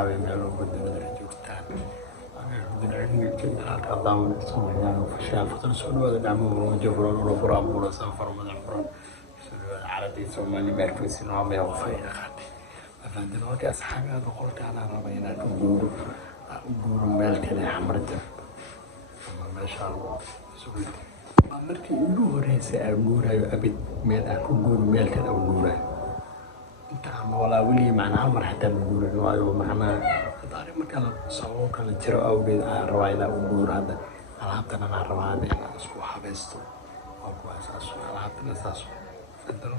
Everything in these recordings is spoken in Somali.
أصحابي مالو بدنا نرجوكتان بدنا نرجوك هذا ضامن الصومال وفشاف فترة سوداء دعمو جبران ورفرام ولا سافر ولا فرام على دي الصومالي مركز نوام يوفي خاتي فعندنا وقت أصحابي هذا قلت أنا ربينا نقول مالك أنا حمرت ما شاء الله سويت markii ugu horeysay aan guurayo abid meel aan ku guuro meel kale aan guurayo inta aan walaa weli macnaha mar xataa ma guurin waayo macnaha hadda marka la soo kala jiro awgeed aan rabaa inaan u guuro hadda alaabtana aan rabaa inaan isku habaysto oo ku asaaso alaabtana saas fadlan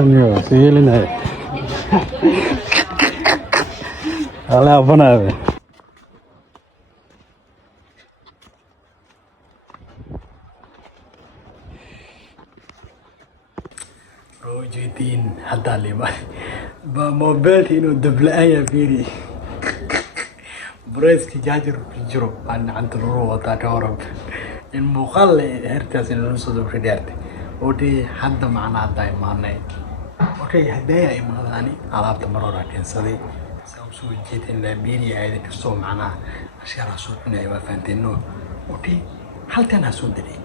أنا سيلنا على أبونا روجيتين حتى لما بموبايلي إنه دبلة فيني بريس كجاجر بيجرو أنا عند الروح وتاكورب المقال هرتاس إنه نصدق في دارتي ودي حد معنا دايما اوكي هدايا إيماناني على مرة كنسدي سو جيتين لبيري هذا كسو معنا أشياء رسولنا وفانتينو اوكي هل تناسون دري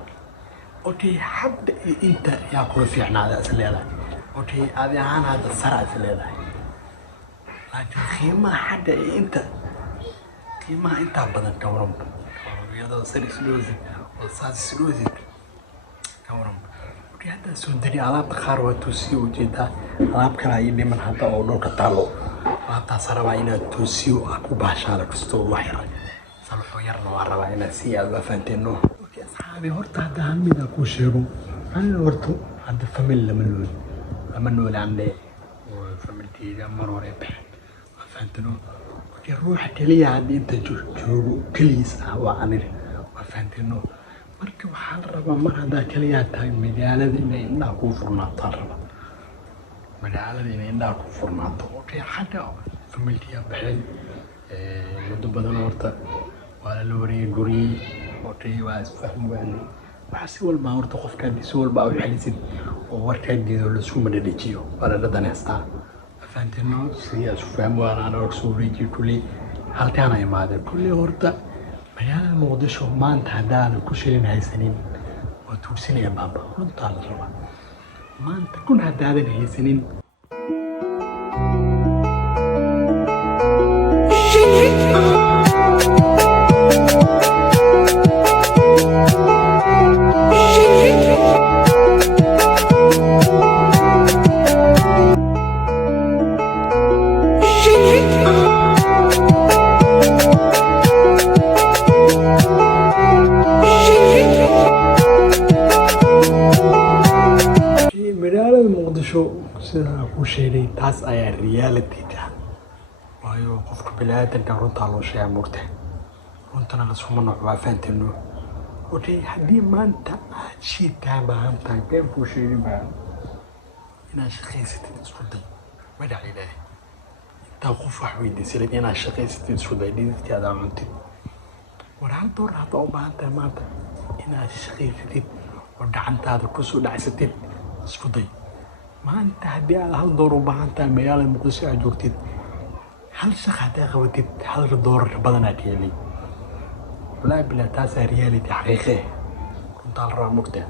اوكي حد انت ياكل في عنا هذا سليلا اوكي هذا عن هذا السرع سليلا لكن خيمة حد انت خيمة انت بدن كورم هذا سري سلوزي وصاص سلوزي كورم هذا سندري على بخار وتوسي وجدا على بكرة يلي من هذا أولو كتالو وهذا سرواينا توسي وأكو باشا كستو وحيرة سلوحو يرنو وراواينا سيال وفانتينو وكي أصحابي هورتا هذا همي دا كوشيرو أنا هورتو هذا فاميل لمنو لعندي وفاميلتي مرو ريبح وفانتينو وكي روح كليا عندي انت جوجو كليس وعنير fahanteeno marka waxaa la rabaa mar haddaa kaliyaa tahay magaalada inay indhaha kuu furnaataan raba magaalada inay indhaha kuu furnaato okay xagga familiya baxay muddo badan horta waa la wareegay guriyey okay waa isfahmi waanay waxa si walba horta qofka si walba u xalisid oo warkaagiisa la isku madhajiyo waa la dhadaneystaa fahanteeno sidaas u fahmi waanaan oo soo wareejiyay kulli halkaan ay imaadeen kulli horta magaalada muqdisho maanta haddaanan ku shilin haysanin waa tuugsanaya baaba runtaa la rabaa maanta kun haddaadan haysanin magaalada muqdisho sidaa ku sheegay taas ayaa reality ah waayo qofka bini'aadanka runtaa loo sheegaa mugta runtana lasuma nooc waa fahanteeno okay haddii maanta aad shiitaan baahan tahay been kuu sheegin baa inaad shaqaysatid isku day magac ilaahay intaa qof wax weydiisanid inaad shaqaysatid isku day dhididkaada cuntid war hal door hadda u baahan tahay maanta inaad shaqaysatid oo gacantaada kusoo dhacsatid isku day maanta haddii aad hal door u baahan tahay magaalada muqdisho aad joogtid hal shaqo haddaa qabatid hal doorar badan aad yeelay walaahi bilaa taasaa reality xaqiiqe runtaa la rabaa mugta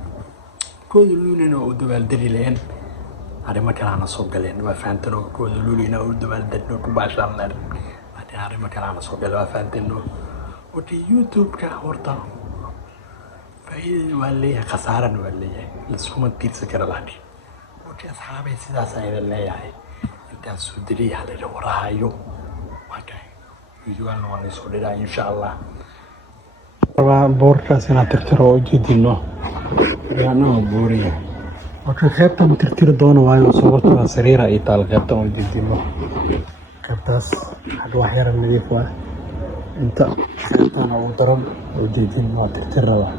kooda luulina oo u dabaaldegi laheen arrimo kalaana soo galeen waa fahanteeno kooda luulina oo u dabaaldegno ku baashaanleen laakiin arrimo kalaana soo galeen waa fahanteeno okay youtube-ka horta faa'iidana waa leeyahay khasaarana waa leeyahay laskuma tiirsan kara laakiin okay asxaabay sidaas ayaan leeyahay intaan soo deliyay halila warahayo waa kay videoalna waan soo dhiraa insha allah rabaa boorkaas inaad tirtiro oo ujeedino yaana booriya okay qaybta ma tirtiri doono waayo sababta waa sariira iyo taal qaybta oo ujeedino qaybtaas hadda wax yar nadiif waa inta qaybtana ugu daran ujeedin waa tirtir rabaa